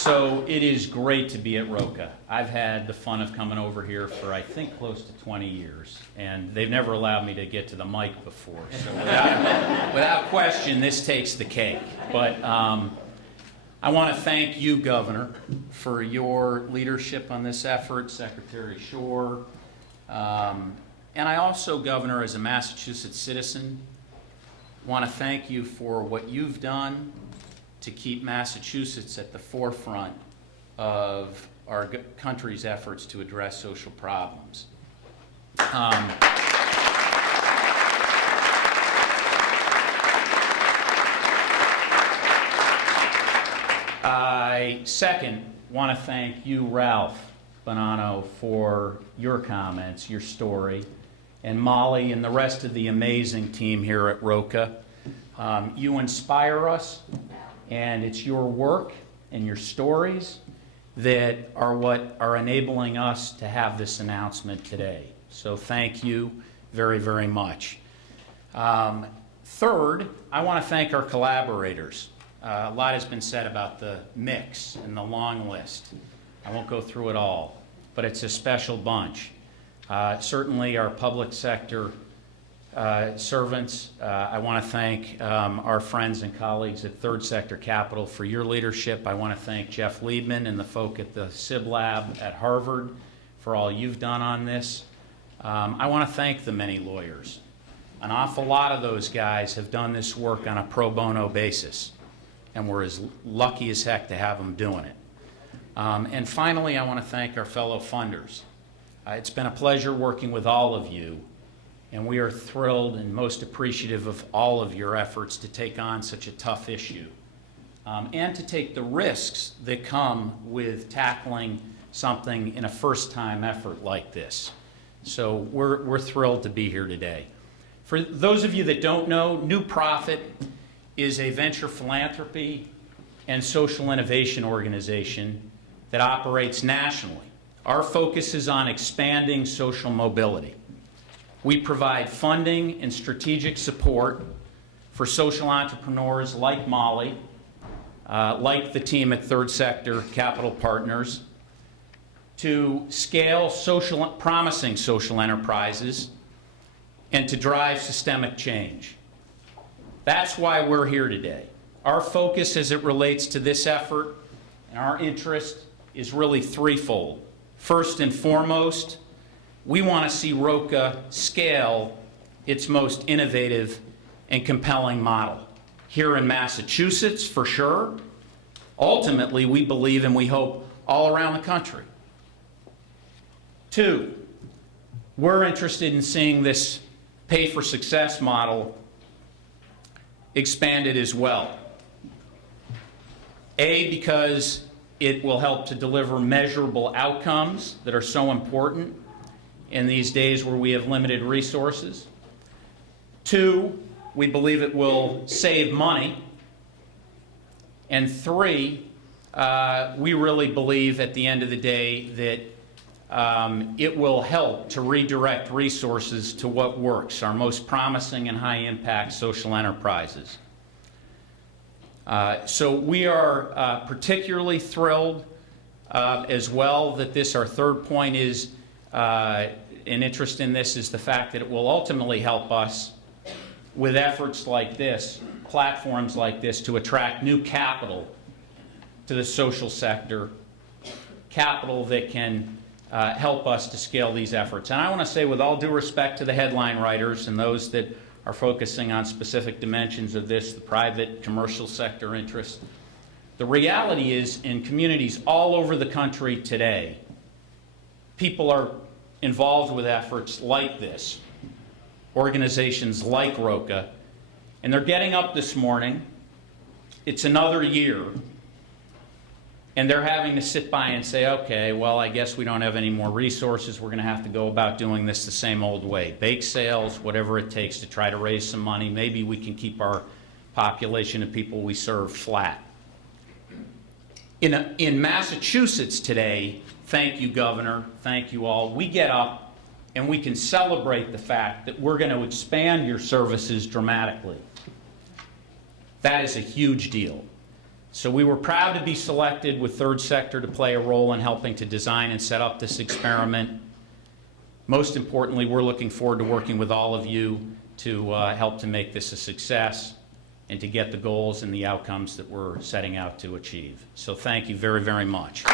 So it is great to be at Roca. I've had the fun of coming over here for, I think, close to 20 years, and they've never allowed me to get to the mic before. So without question, this takes the cake. But I want to thank you, Governor, for your leadership on this effort, Secretary Shore. And I also, Governor, as a Massachusetts citizen, want to thank you for what you've done to keep Massachusetts at the forefront of our country's efforts to address social problems. I, second, want to thank you, Ralph Bonanno, for your comments, your story, and Molly and the rest of the amazing team here at Roca. You inspire us, and it's your work and your stories that are what are enabling us to have this announcement today. So thank you very, very much. Third, I want to thank our collaborators. A lot has been said about the mix and the long list. I won't go through it all, but it's a special bunch. Certainly our public sector servants. I want to thank our friends and colleagues at Third Sector Capital for your leadership. I want to thank Jeff Liebman and the folk at the SIB Lab at Harvard for all you've done on this. I want to thank the many lawyers. An awful lot of those guys have done this work on a pro bono basis, and we're as lucky as heck to have them doing it. And finally, I want to thank our fellow funders. It's been a pleasure working with all of you, and we are thrilled and most appreciative of all of your efforts to take on such a tough issue and to take the risks that come with tackling something in a first-time effort like this. So we're thrilled to be here today. For those of you that don't know, New Profit is a venture philanthropy and social innovation organization that operates nationally. Our focus is on expanding social mobility. We provide funding and strategic support for social entrepreneurs like Molly, like the team at Third Sector Capital Partners, to scale promising social enterprises and to drive systemic change. That's why we're here today. Our focus as it relates to this effort and our interest is really threefold. First and foremost, we want to see Roca scale its most innovative and compelling model. Here in Massachusetts, for sure. Ultimately, we believe and we hope all around the country. Two, we're interested in seeing this pay-for-success model expanded as well. A, because it will help to deliver measurable outcomes that are so important in these days where we have limited resources. Two, we believe it will save money. And three, we really believe at the end of the day that it will help to redirect resources to what works, our most promising and high-impact social enterprises. So we are particularly thrilled as well that this, our third point is, an interest in this is the fact that it will ultimately help us with efforts like this, platforms like this, to attract new capital to the social sector, capital that can help us to scale these efforts. And I want to say, with all due respect to the headline writers and those that are focusing on specific dimensions of this, the private, commercial sector interest, the reality is in communities all over the country today, people are involved with efforts like this, organizations like Roca, and they're getting up this morning. It's another year, and they're having to sit by and say, okay, well, I guess we don't have any more resources. We're going to have to go about doing this the same old way. Bake sales, whatever it takes to try to raise some money. Maybe we can keep our population of people we serve flat. In Massachusetts today, thank you, Governor, thank you all, we get up and we can celebrate the fact that we're going to expand your services dramatically. That is a huge deal. So we were proud to be selected with third sector to play a role in helping to design and set up this experiment. Most importantly, we're looking forward to working with all of you to help to make this a success and to get the goals and the outcomes that we're setting out to achieve. So thank you very, very much.